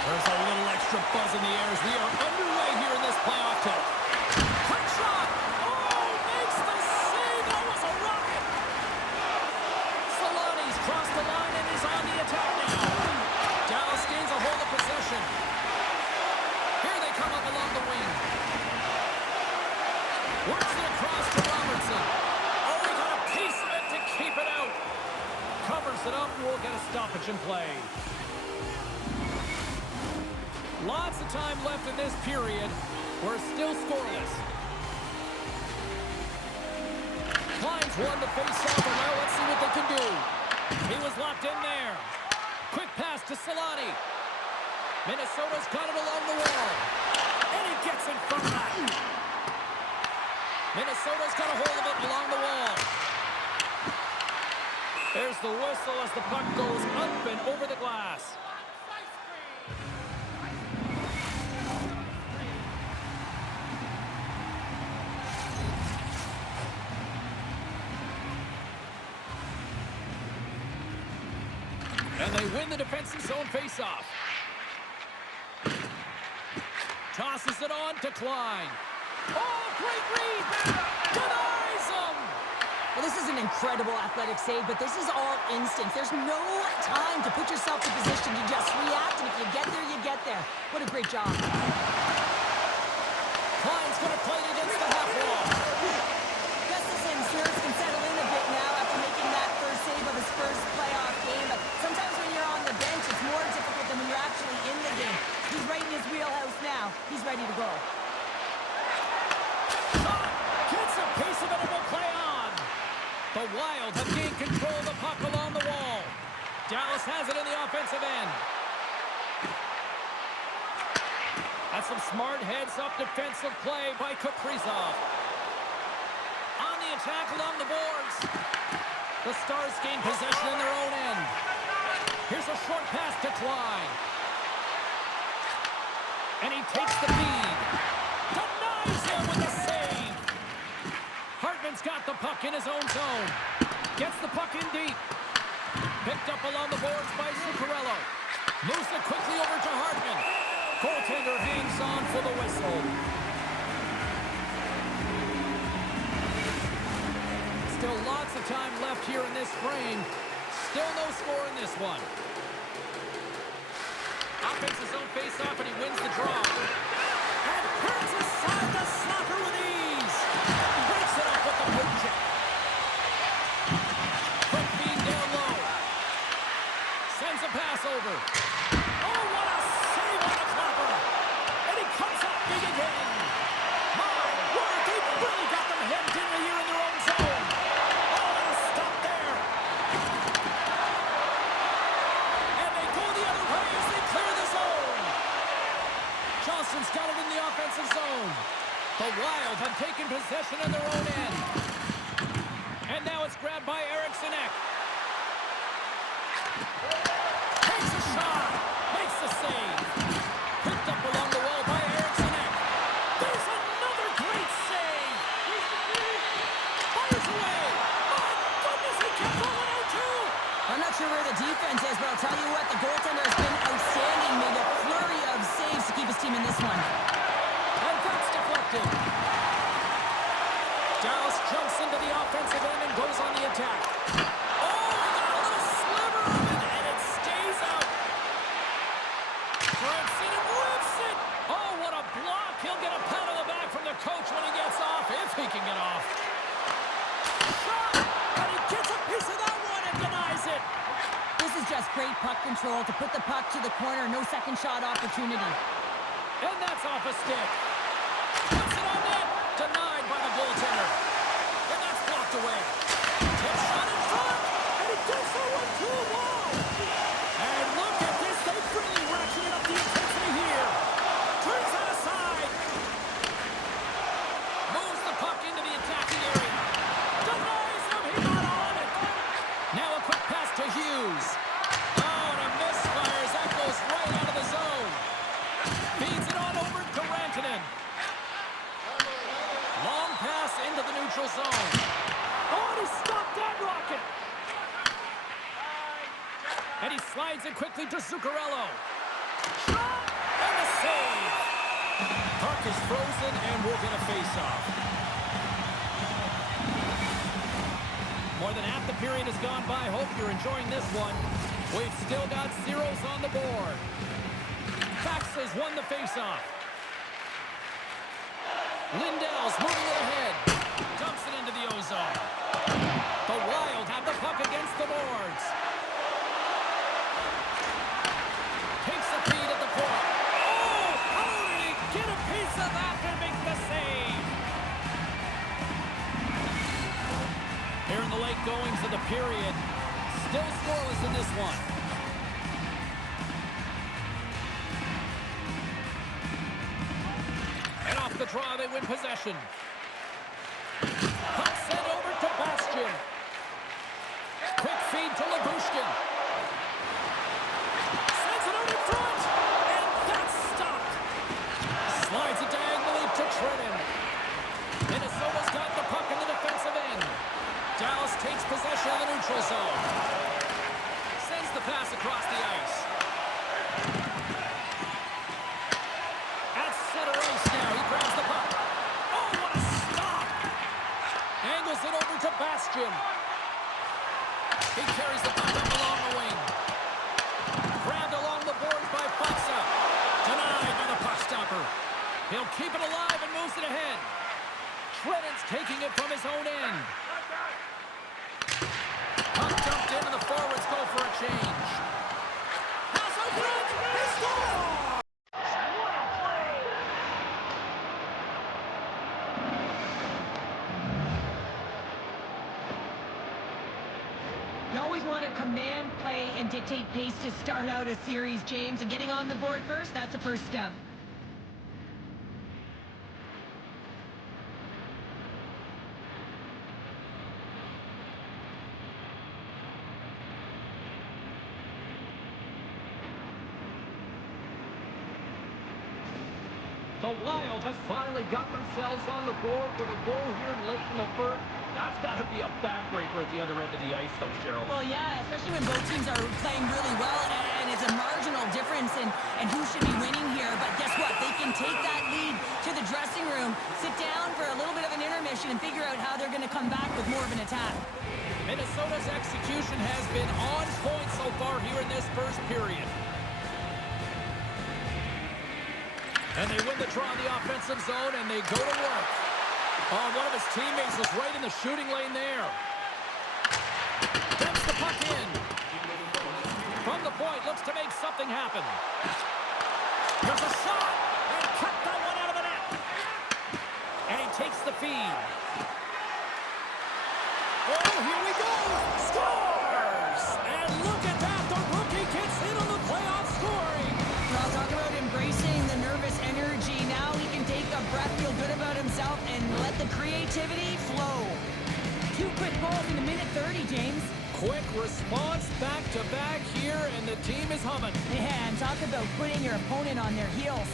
There's a little extra buzz in the air as we are underway here in this playoff tilt. Quick shot! Oh, makes the save! That was a rocket! Solani's crossed the line and is on the attack now. Dallas gains a hold of possession. Here they come up along the wing. Works it across to Robertson. Oh, he got a piece of it to keep it out. Covers it up. We'll get a stoppage in play. Lots of time left in this period. We're still scoreless. Klein's won the face-off, and now let's see what they can do. He was locked in there. Quick pass to Solani. Minnesota's got it along the wall. And he gets in front of that. Minnesota's got a hold of it along the wall. There's the whistle as the puck goes up and over the glass. And they win the defensive zone faceoff. Tosses it on to Klein. Oh, great read! Denies him! Well, this is an incredible athletic save, but this is all instinct. There's no time to put yourself in position to just react, and if you get there, you get there. What a great job. Klein's going to play it against the half wall. Gustafson's nerves can settle in a bit now after making that first save of his first playoff game, but sometimes when you're on the bench, it's more difficult than when you're actually in the game. He's right in his wheelhouse now. He's ready to go. Gets a piece of it and will play on. The Wild have gained control of the puck along the wall. Dallas has it in the offensive end. That's some smart heads-up defensive play by Kaprizov. On the attack along the boards. The Stars gain possession in their own end. Here's a short pass to Klein. And he takes the feed. Denies him with a save. Hartman's got the puck in his own zone. Gets the puck in deep. Picked up along the boards by Zuccarello. Moves it quickly over to Hartman. Goaltender hangs on for the whistle. Still lots of time left here in this frame. Still no score in this one. Offensive zone face-off, and he wins the draw. And turns aside the slapper with ease. Breaks it up with the poke check. Quick feed down low. Sends a pass over. Oh, what a save on the clapper. And he comes up big again. My word, they really got them hemmed in here in their own zone. Oh, and a stop there. And they go the other way as they clear the zone. Johnston's got it in the offensive zone. The Wild have taken possession in their own end. And now it's grabbed by Eriksson Ek. Takes a shot. Makes the save. Picked up along the wall by Eriksson Ek. There's another great save. Fires away. My goodness, he kept going out too. I'm not sure where the defense is, but I'll tell you what, the goaltender has been outstanding. Made a flurry of saves to keep his team in this one. And that's deflected. Dallas jumps into the offensive end and goes on the attack. Oh, he got a little sliver of it, and it stays out. Drives it and whips it. Oh, what a block. He'll get a pat on the back from the coach when he gets off, if he can get off. Shot, and he gets a piece of that one and denies it. This is just great puck control to put the puck to the corner. No second shot opportunity. And that's off a stick. Puts it on net. Denied by the goaltender. And that's blocked away. Tip shot in front. And he does so with two wall. And look at this. They've really ratcheted up the intensity here. Turns that aside. Moves the puck into the attacking area. Denies him. He's not on it. Now a quick pass to Hughes. Oh, and a misfires. That goes right out of the zone. Feeds it on over to Rantanen. Long pass into the neutral zone. Oh, and he stopped that rocket. And he slides it quickly to Zuccarello. Shot! Puck is frozen, and we'll get a face-off. More than half the period has gone by. Hope you're enjoying this one. We've still got zeros on the board. Fax has won the face-off. Lindell's moving it ahead. Dumps it into the ozone. The Wild have the puck against the boards. Takes the feed at the point. Oh! How did he get a piece of that and make the save? Here in the late goings of the period. Still scoreless in this one. And off the draw, they win possession. Puck sent over to Bastian. Quick feed to Labushkin. Sends it over front. And that's stopped. Slides it diagonally to Trenton. Minnesota's got the puck in the defensive end. Dallas takes possession of the neutral zone. Sends the pass across the ice. At center ice now. He grabs the puck. Oh, what a stop! Angles it over to Bastian. He carries the puck up along the wing. Grabbed along the boards by Foxa. Denied by the puck stopper. He'll keep it alive and moves it ahead. Trenton's taking it from his own end. Puck dumped in and the forwards go for a change. Pass out front. He scores! What a play! You always want to command play and dictate pace to start out a series, James. And getting on the board first, that's the first step. The Wild has finally got themselves on the board with a goal here late in the first. That's got to be a backbreaker at the other end of the ice, though, Cheryl. Well, yeah, especially when both teams are playing really well, and it's a marginal difference in who should be winning here. But guess what? They can take that lead to the dressing room, sit down for a little bit of an intermission, and figure out how they're going to come back with more of an attack. Minnesota's execution has been on point so far here in this first period. And they win the draw in the offensive zone, and they go to work. Oh, one of his teammates was right in the shooting lane there. Dumps the puck in. From the point, looks to make something happen. Here's a shot, and cut that one out of the net. And he takes the feed. Oh, here we go. Scores! And look at that. The rookie gets in on the playoff scoring. Well, talk about embracing the nervous energy. Now he can take a breath, feel good about himself, and let the creativity flow. 2 quick goals in a minute 30, James. Quick response back-to-back here, and the team is humming. Man, talk about putting your opponent on their heels.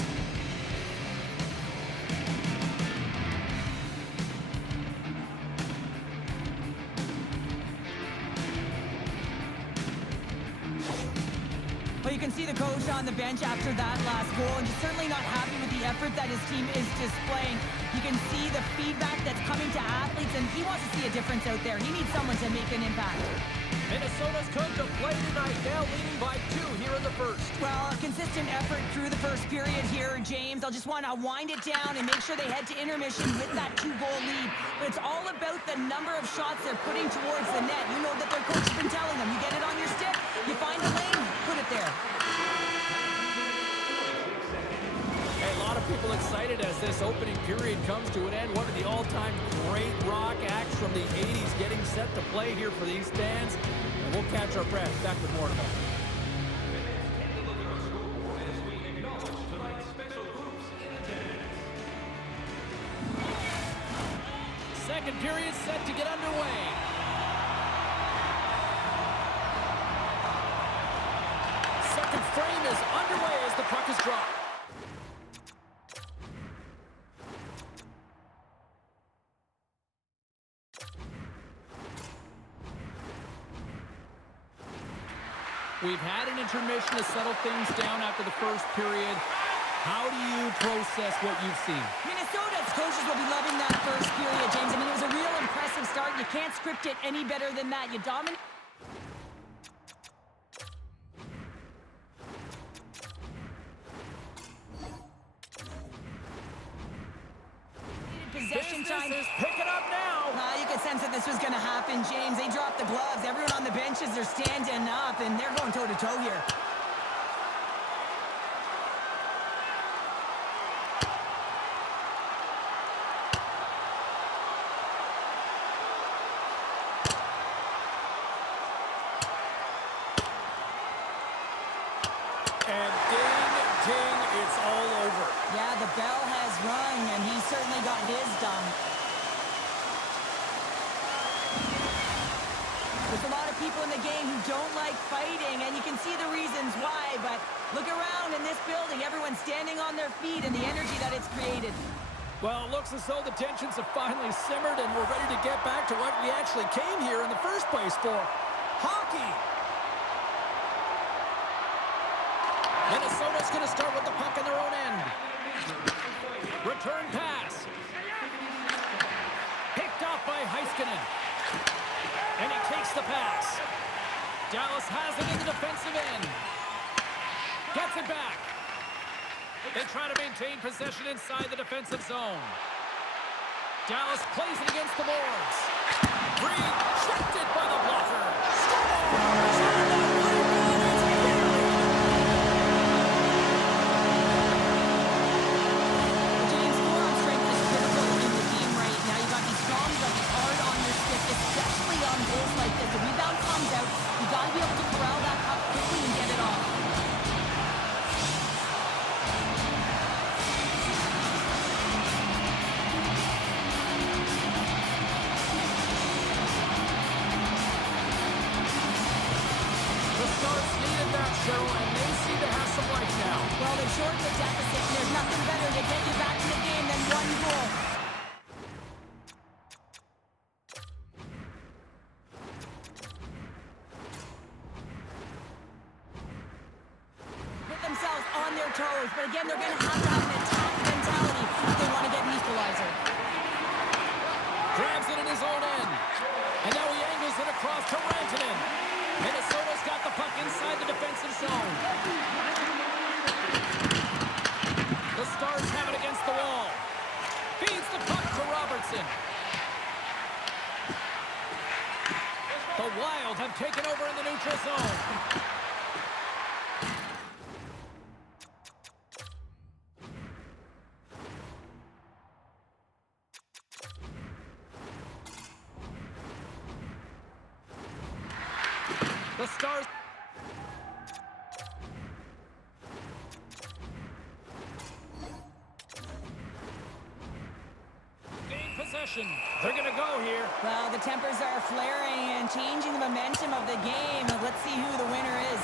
Well, you can see the coach on the bench after that last goal, and he's certainly not happy with the effort that his team is displaying. You can see the feedback that's coming to athletes, and he wants to see a difference out there. He needs someone to make an impact. Minnesota's come to play tonight, now leading by 2 here in the first. Well, a consistent effort through the first period here, James. I'll just want to wind it down and make sure they head to intermission with that 2-goal lead. But it's all about the number of shots they're putting towards the net. You know that their coach has been telling them, you get it on your stick, you find a lane, put it there. Hey, a lot of people excited as this opening period comes to an end. One of the all-time great rock acts from the 80s getting set to play here for these fans. And we'll catch our breath. Back with more in a moment. Second period set to get underway. Second frame is underway as the puck is dropped. We've had an intermission to settle things down after the first period. How do you process what you've seen? Minnesota's coaches will be loving that first period, James. I mean, it was a real impressive start. You can't script it any better than that. You dominate possession time. Business is picking up now. You could sense that this was going to happen, James. They dropped the gloves. Everyone on the benches, they're standing up, and they're going toe-to-toe here. And ding, ding, it's all over. Yeah, the bell has rung, and he certainly got his done. There's a lot of people in the game who don't like fighting, and you can see the reasons why, but look around in this building. Everyone's standing on their feet, and the energy that it's created. Well, it looks as though the tensions have finally simmered, and we're ready to get back to what we actually came here in the first place for. Hockey! Minnesota's going to start with the puck in their own end. Return pass. Picked off by Heiskanen. And he takes the pass. Dallas has it in the defensive end. Gets it back. They try to maintain possession inside the defensive zone. Dallas plays it against the boards. Green checked it by the blocker. Scores! Shorten the deficit, and there's nothing better to get you back in the game than one goal. Put themselves on their toes, but again, they're going to have an attack mentality if they want to get an equalizer. Grabs it in his own end, and now he angles it across to Rantanen. Minnesota's got the puck inside the defensive zone. The Stars have it against the wall. Feeds the puck to Robertson. The Wild have taken over in the neutral zone. The Stars... They're going to go here. Well, the tempers are flaring and changing the momentum of the game. Let's see who the winner is.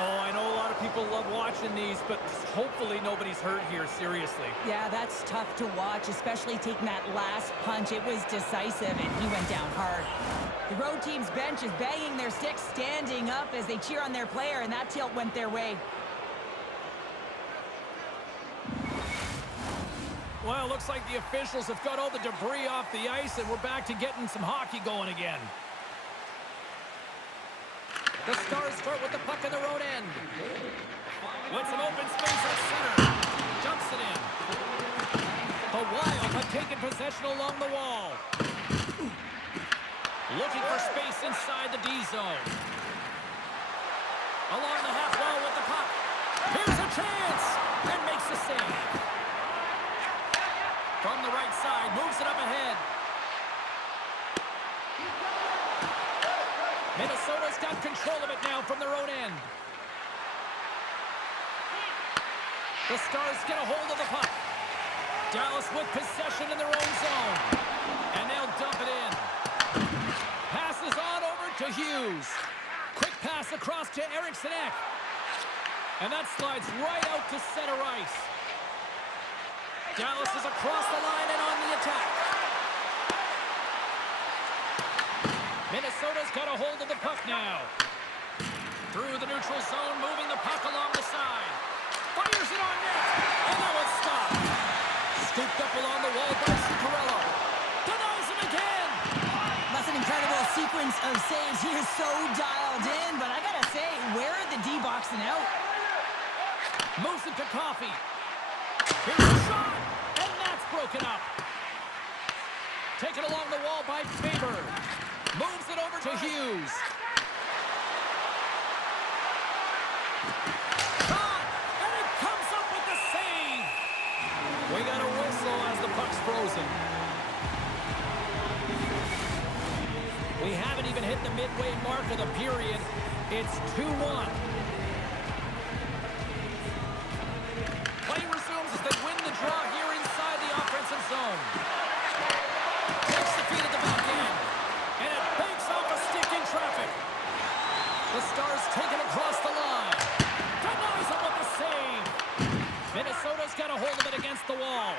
Oh, I know a lot of people love watching these, but hopefully nobody's hurt here, seriously. Yeah, that's tough to watch, especially taking that last punch. It was decisive, and he went down hard. The road team's bench is banging their sticks, standing up as they cheer on their player, and that tilt went their way. Well, it looks like the officials have got all the debris off the ice, and we're back to getting some hockey going again. The Stars start with the puck in their own end. With some open space at center. Dumps it in. The Wild have taken possession along the wall. Looking for space inside the D zone. Along the half wall with the puck. Here's a chance. And makes the save. From the right side, moves it up ahead. Minnesota's got control of it now from their own end. The Stars get a hold of the puck. Dallas with possession in their own zone. And they'll dump it in. Hughes. Quick pass across to Eriksson Ek. And that slides right out to center ice. Dallas is across the line and on the attack. Minnesota's got a hold of the puck now. Through the neutral zone, moving the puck along the side. Fires it on net. And that one's stopped. Scooped up along the wall by Zuccarello. Denies him again. That's an incredible sequence of saves. He is so dialed in, but I gotta say, where are the D boxing out? Moves it to Coffey. Here's a shot, and that's broken up. Taken along the wall by Faber. Moves it over to Hughes. Shot, and it comes up with the save. We got a whistle as the puck's frozen. We haven't even hit the midway mark of the period. It's 2-1. Play resumes as they win the draw here inside the offensive zone. Takes the feed at the back end. And it banks off a stick in traffic. The Stars take it across the line. Denies him with the save. Minnesota's got a hold of it against the wall.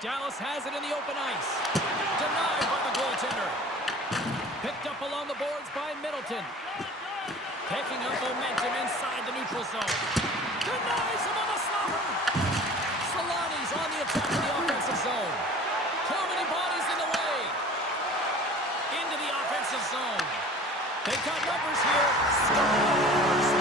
Dallas has it in the open ice. Denied by the goaltender. Picked up along the boards by Middleton. Picking up momentum inside the neutral zone. Denies him on the slaughter. Solani's on the attack in the offensive zone. Too many bodies in the way. Into the offensive zone. They've got numbers here. Scores!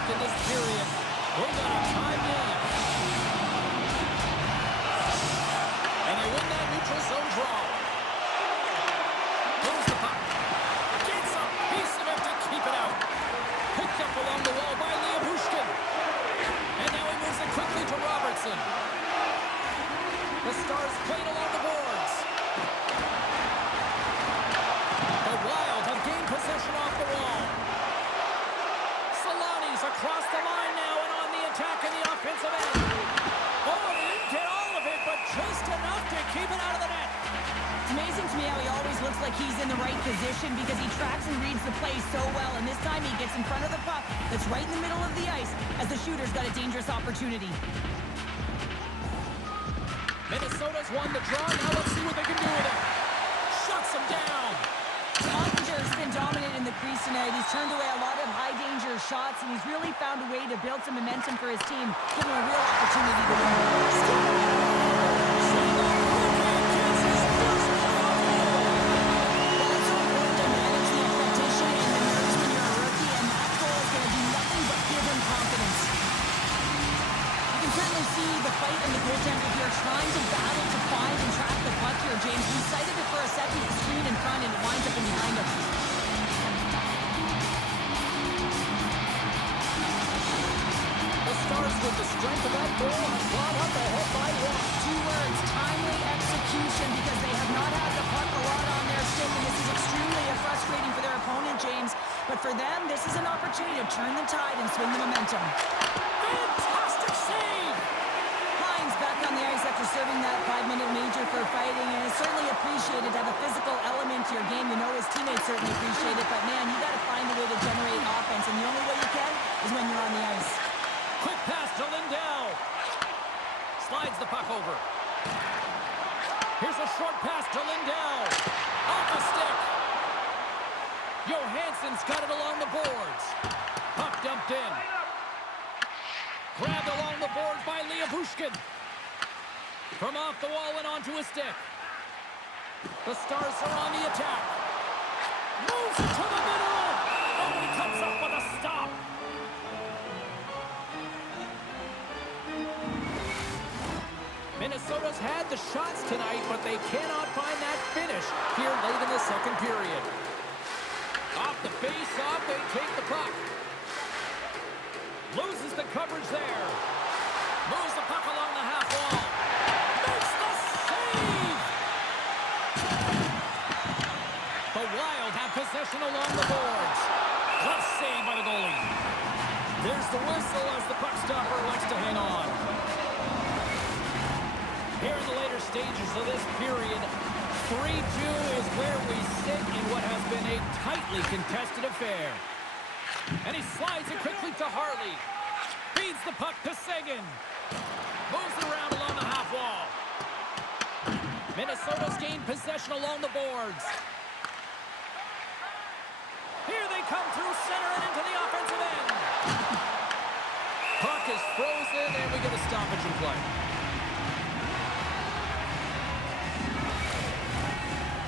In this period, we got a tie game. And they win that neutral zone draw. Here's the puck. Gets a piece of it to keep it out. Picked up along the wall by Liam. And now he moves it quickly to Robertson. The Stars played along the boards. The Wild have gained possession off the wall. Across the line now and on the attack in the offensive end. Oh, he didn't get all of it, but just enough to keep it out of the net. It's amazing to me how he always looks like he's in the right position because he tracks and reads the play so well. And this time he gets in front of the puck that's right in the middle of the ice as the shooter's got a dangerous opportunity. Minnesota's won the draw. Now let's see what they can do with it. Shuts him down. Ottinger's been dominant in the crease tonight. He's turned away a lot of high-danger shots, and he's really found a way to build some momentum for his team, give him a real opportunity to win. Well, it's so important to manage the expectation and the nerves when you're a rookie, and that goal is going to do nothing but give him confidence. You can certainly see the fight and the goaltender here trying to battle to find and track the puck here, James. We cited it for a second, the screen in front, and it winds up in behind him. The Stars, with the strength of that goal, have brought up ahead by one. 2 words, timely execution, because they have not had the puck a lot on their stick, and this is extremely frustrating for their opponent, James. But for them, this is an opportunity to turn the tide and swing the momentum. Fantastic save! Klein's back on the ice after serving that 5-minute major for fighting, and it's certainly appreciated to have a physical element to your game. You know his teammates certainly appreciate it, but man, you got to find a way to generate offense, and the only way you can is when you're on the ice. Quick pass to Lindell. Slides the puck over. Here's a short pass to Lindell. Off a stick. Johansson's got it along the boards. Puck dumped in. Grabbed along the boards by Liam. From off the wall and onto a stick. The Stars are on the attack. Moves it to the middle. Oh, he comes up with a stop. Minnesota's had the shots tonight, but they cannot find that finish here late in the second period. Off the face-off, they take the puck. Loses the coverage there. Moves the puck along the half wall. Makes the save! The Wild have possession along the boards. Tough save by the goalie. There's the whistle as the puck stopper likes to hang on. Here in the later stages of this period, 3-2 is where we sit in what has been a tightly contested affair. And he slides it quickly to Harley. Feeds the puck to Seguin. Moves it around along the half wall. Minnesota's gained possession along the boards. Here they come through center and into the offensive end. Puck is frozen and we get a stoppage in play.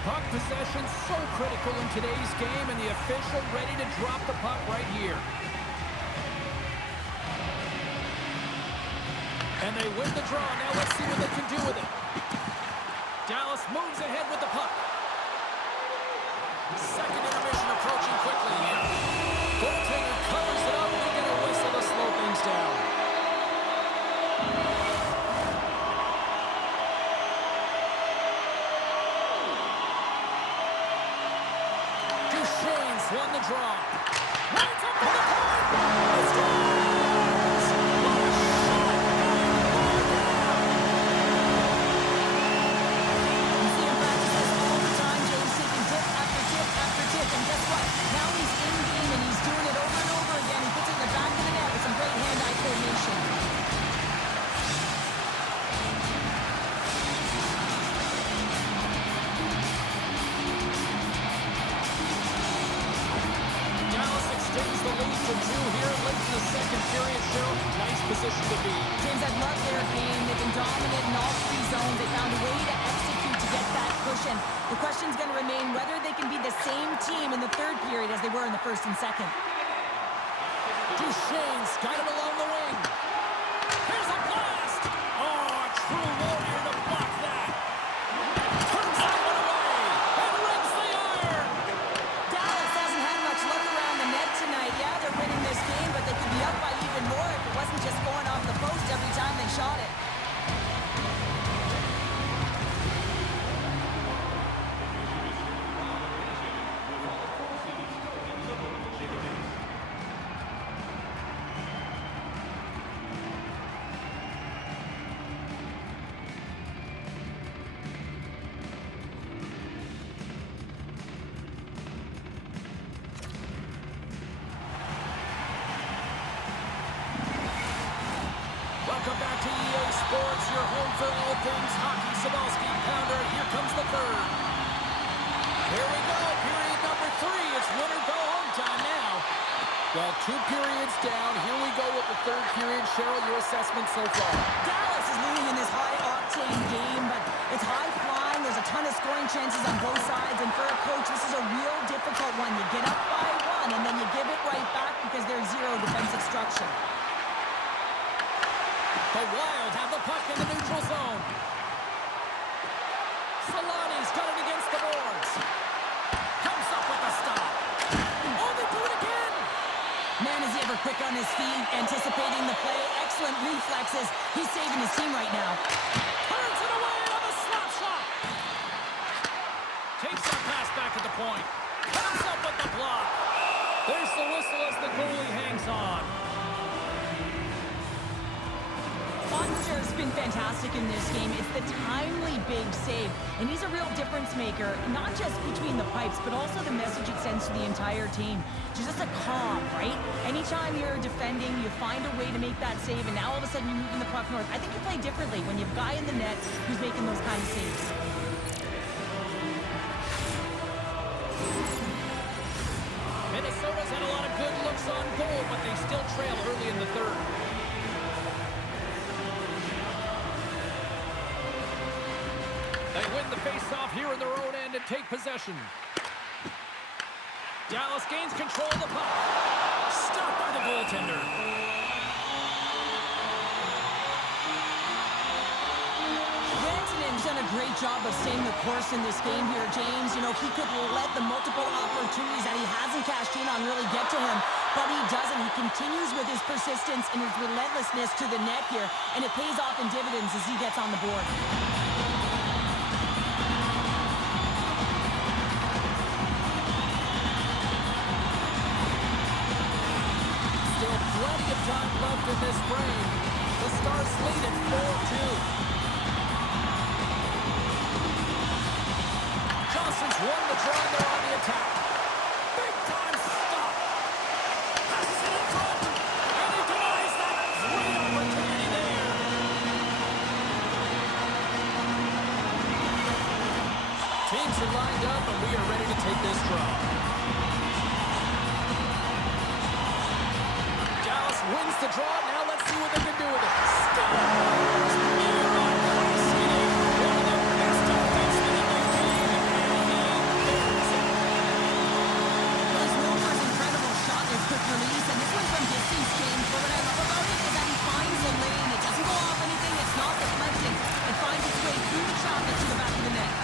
Puck possession so critical in today's game, and the official ready to drop the puck right here. And they win the draw. Now let's see what they can do with it. Dallas moves ahead with the puck. Second intermission approaching quickly here. Goaltender covers it up, and we get a whistle to slow things down. Won the draw. Right up to the point. He scores! What a shot! You see him practice this all the time, James, taking tip after tip after tip. And guess what? Now he's in game and he's doing it over and over again. He puts it in the back of the net with some great hand-eye coordination. Extends the lead to 2 here late in the second period. Cheryl, nice position to be. James, I love their game. They've been dominant in all 3 zones. They found a way to execute to get that cushion. The question's going to remain whether they can be the same team in the third period as they were in the first and second. Duchesne's got it along the wing. Here's a blast! Oh, a true warrior to block that. Turns that one away and rings the iron. Dallas hasn't had much luck around the net tonight. Yeah, they're winning this game, but they could be up by even more if it wasn't just going off the post every time they shot it. Welcome back to EA Sports, your home for all things hockey. Sabalski, pounder, here comes the third. Here we go, period number 3. It's win or go home time now. Well, 2 periods down. Here we go with the third period. Cheryl, your assessment so far? Dallas is leading in this high-octane game, but it's high-flying. There's a ton of scoring chances on both sides, and for a coach, this is a real difficult one. You get up by 1, and then you give it right back because there's 0 defensive structure. The Wild have the puck in the neutral zone. Solani's got it against the boards. Comes up with a stop. Oh, they do it again! Man, is he ever quick on his feet, anticipating the play. Excellent reflexes. He's saving his team right now. Turns it away on the slap shot. Takes that pass back at the point. Comes up with the block. There's the whistle as the goalie hangs on. Monster's been fantastic in this game. It's the timely big save, and he's a real difference maker, not just between the pipes, but also the message it sends to the entire team. Just a calm, right? Anytime you're defending, you find a way to make that save, and now all of a sudden you're moving the puck north. I think you play differently when you have a guy in the net who's making those kind of saves. Minnesota's had a lot of good looks on goal, but they still trail early in the third. They win the face-off here in their own end and take possession. Dallas gains control of the puck. Stopped by the goaltender. great job of staying the course in this game here, James. You know, he could let the multiple opportunities that he hasn't cashed in on really get to him, but he doesn't. He continues with his persistence and his relentlessness to the net here, and it pays off in dividends as he gets on the board. Still plenty of time left in this frame. The Stars lead at 4-2. Johnson's won the draw, and they're on the attack. Big time stop. Passes it in front, and he denies that. Great opportunity there. Teams are lined up, and we are ready to take this draw. Dallas wins the draw. Now let's see what they can do with it. Scores! Aaron Crosby, one of the best defensemen in the game, and he buries it. Well, his move was incredible shot and quick release, and this one's from distance, James. But what I love about it is that he finds the lane. It doesn't go off anything. It's not deflected. It finds its way through the shot to the back of the net.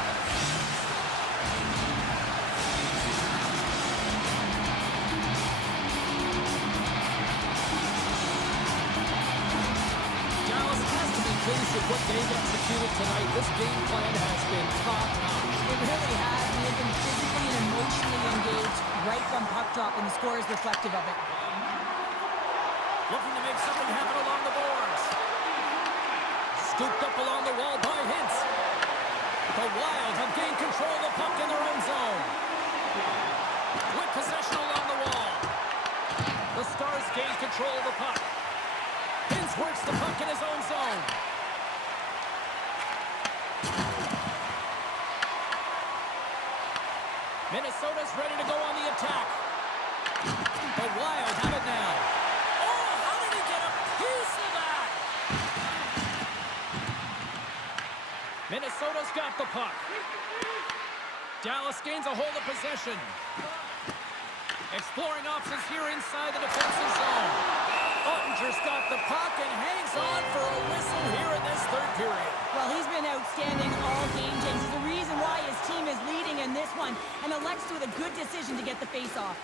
Dallas has to be pleased with what they've executed tonight. This game plan has been top-notch. It really has. They have been physically and emotionally engaged right from puck drop, and the score is reflective of it. Looking to make something happen along the boards. Scooped up along the wall by Hintz. The Wild have gained control of the puck in their own zone. With possession along the wall. The Stars gain control of the puck. Hintz works the puck in his own zone. Minnesota's ready to go on the attack. The Wild have it now. Oh, how did he get a piece of that? Minnesota's got the puck. Dallas gains a hold of possession. Exploring options here inside the defensive zone. Ottinger's got the puck and hangs on for a whistle here in this third period. Well, he's been outstanding all game, James. He's the reason why his team is leading in this one, and elects with a good decision to get the face-off.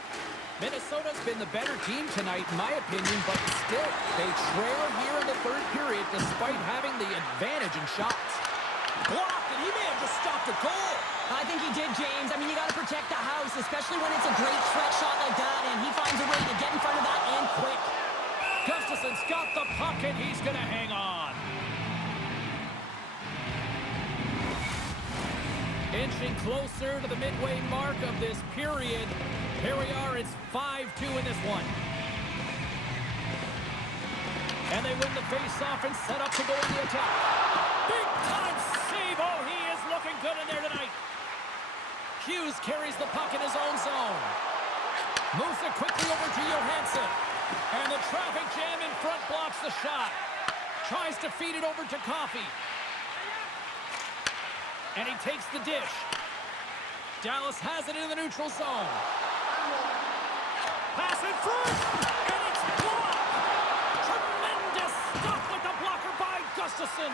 Minnesota's been the better team tonight, in my opinion, but still, they trail here in the third period despite having the advantage in shots. Blocked, and he may have just stopped a goal. I think he did, James. I mean, you got to protect the house, especially when it's a great threat shot like that, and he finds a way to get in front of that and quick. Gustafson's got the puck, and he's going to hang on. Inching closer to the midway mark of this period. Here we are, it's 5-2 in this one. And they win the face-off and set up to go in the attack. Big time save. Oh, he is looking good in there tonight. Hughes carries the puck in his own zone. Moves it quickly over to Johansson. And the traffic jam in front blocks the shot. Tries to feed it over to Coffey. And he takes the dish. Dallas has it in the neutral zone. Pass in front, and it's blocked. Tremendous stop with the blocker by Gustafsson.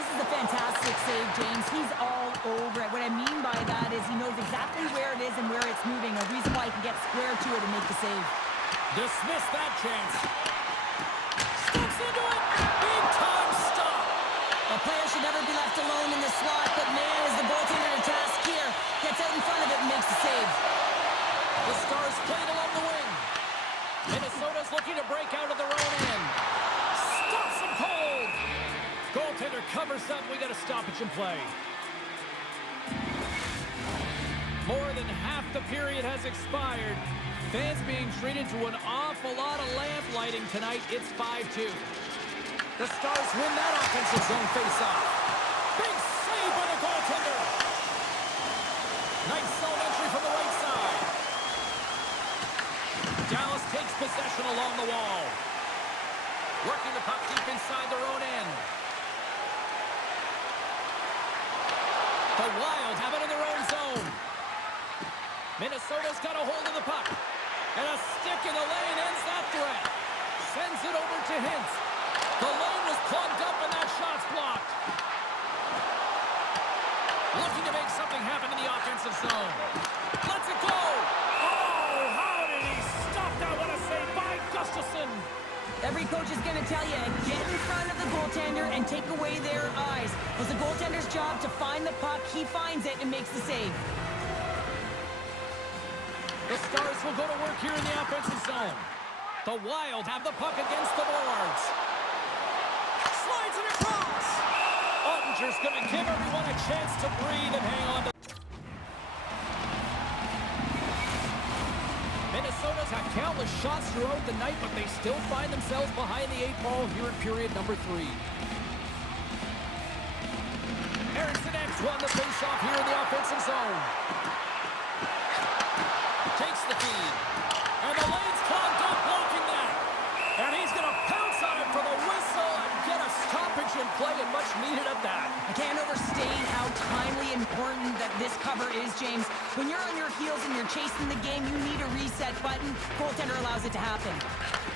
This is a fantastic save, James. He's all over it. What I mean by that is he knows exactly where it is and where it's moving, a reason why he can get square to it and make the save. Dismiss that chance. Steps into it. Big time stop. A player should never be left alone in the slot, but man, is the goaltender to task here. Gets out in front of it and makes the save. The Stars played along the wing. Minnesota's looking to break out of their own end. Stops him cold. Goaltender covers up. We got a stoppage in play. More than half the period has expired. Fans being treated to an awful lot of lamp lighting tonight. It's 5-2. The Stars win that offensive zone faceoff. Big save by the goaltender. Nice zone entry from the right side. Dallas takes possession along the wall. Working the puck deep inside their own end. The Wild have it in their own zone. Minnesota's got a hold of the puck. And a stick in the lane ends that threat. Sends it over to Hintz. The lane was plugged up and that shot's blocked. Every coach is going to tell you, get in front of the goaltender and take away their eyes. It's the goaltender's job to find the puck. He finds it and makes the save. The Stars will go to work here in the offensive zone. The Wild have the puck against the boards. Slides it across. Ottinger's going to give everyone a chance to breathe and hang on to. Minnesota's had countless shots throughout the night, but they still find themselves behind the 8 ball here in period number 3. Eriksson X won the faceoff here in the offensive zone. Takes the feed. And the lane's clogged up, blocking that. And he's going to pounce on it for the whistle and get a stoppage in play, and much needed at that. I can't overstate how timely important that this cover is, James. When you're on your heels and you're chasing the game, you need a reset button. Goaltender allows it to happen.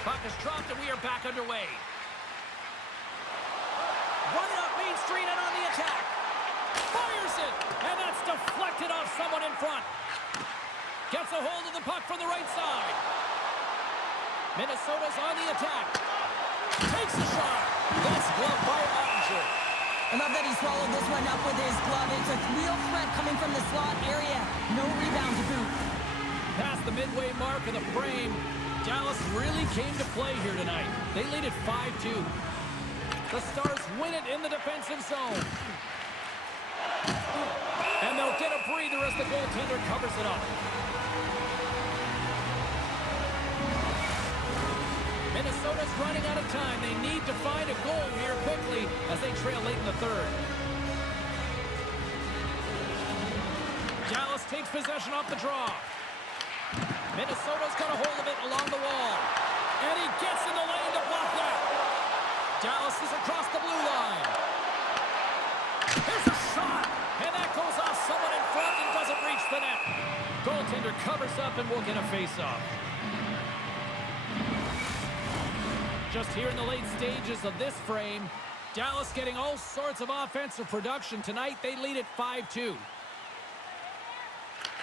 Puck is dropped and we are back underway. Running up Main Street and on the attack. Fires it, and that's deflected off someone in front. Gets a hold of the puck from the right side. Minnesota's on the attack. Takes a shot. That's gloved by Ottinger. I love that he swallowed this one up with his glove. It's a real threat coming from the slot area. No rebound to boot. Past the midway mark of the frame, Dallas really came to play here tonight. They lead it 5-2. The Stars win it in the defensive zone. And they'll get a breather as the goaltender covers it up. Minnesota's running out of time. They need to find a goal here quickly as they trail late in the third. Dallas takes possession off the draw. Minnesota's got a hold of it along the wall. And he gets in the lane to block that. Dallas is across the blue line. Here's a shot. And that goes off someone in front and doesn't reach the net. Goaltender covers up and will get a face-off. Just here in the late stages of this frame, Dallas getting all sorts of offensive production tonight. They lead it 5-2.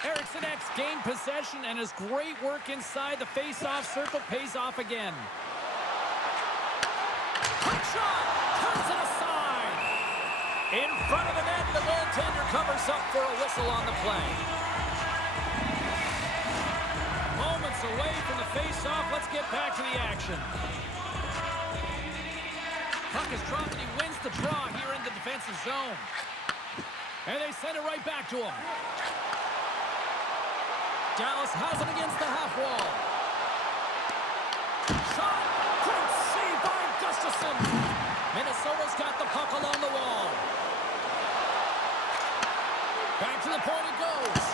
Eriksson X gained possession, and his great work inside the face-off circle pays off again. Quick shot! Turns it aside! In front of the net, the goaltender covers up for a whistle on the play. Moments away from the face-off. Let's get back to the action. Puck is dropped and he wins the draw here in the defensive zone. And they send it right back to him. Dallas has him against the half wall. Shot! Great save by Gustafsson. Minnesota's got the puck along the wall. Back to the point it goes.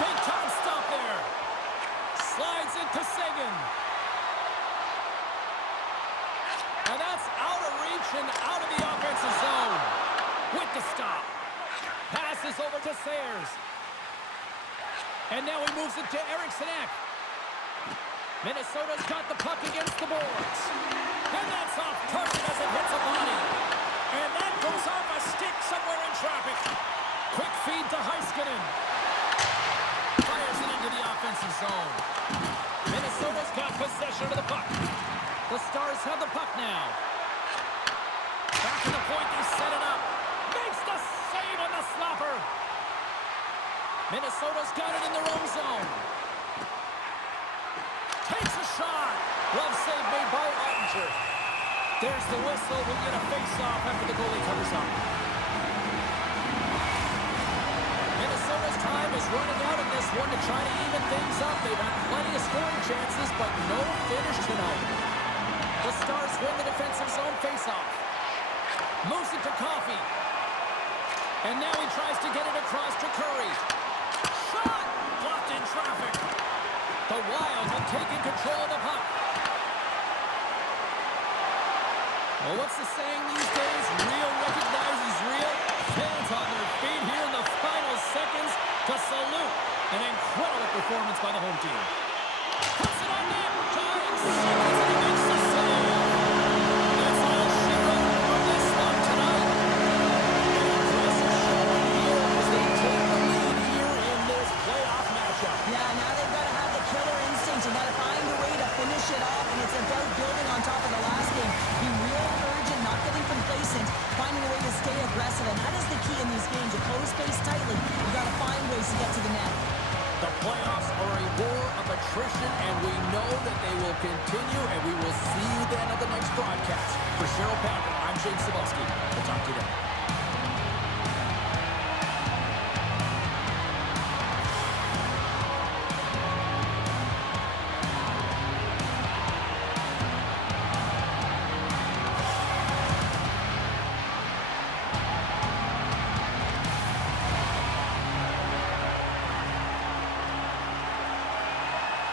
Big time stop there. Slides into Seguin. And that's out of reach and out of the offensive zone. With the stop. Passes over to Sayers. And now he moves it to Eriksson Ek. Minnesota's got the puck against the boards. And that's off target as it hits a body. And that goes off a stick somewhere in traffic. Quick feed to Heiskanen. Fires it into the offensive zone. Minnesota's got possession of the puck. The Stars have the puck now. Back to the point, they set it up. Makes the save on the slapper. Minnesota's got it in their own zone. Takes a shot. Glove save made by Ottinger. There's the whistle. We'll get a face-off after the goalie covers up. Minnesota's time is running out in this one to try to even things up. They've had plenty of scoring chances, but no finish tonight. The Stars win the defensive zone face-off. Moves it to Coffey. And now he tries to get it across to Curry. Shot! Blocked in traffic. The Wild have taken control of the puck. Well, what's the saying these days? Real recognizes real. Fans on their feet here in the final seconds to salute an incredible performance by the home team. Puts it on net. Tying seconds and he makes the save. That's all she wrote from this one tonight. An impressive showing here as they take the lead here in this playoff matchup. Yeah, now they've got to have the killer instinct. You got to find a way to finish finish it off, and it's about building on top of the last game. Being real urgent, not getting complacent, finding a way to stay aggressive, and that is the key in these games. You close space tightly, you've got to find ways to get to the net. The playoffs are a war of attrition, and we know that they will continue, and we will see you then at the next broadcast. For Cheryl Pounder, I'm Jake Cebulski. We'll talk to you then.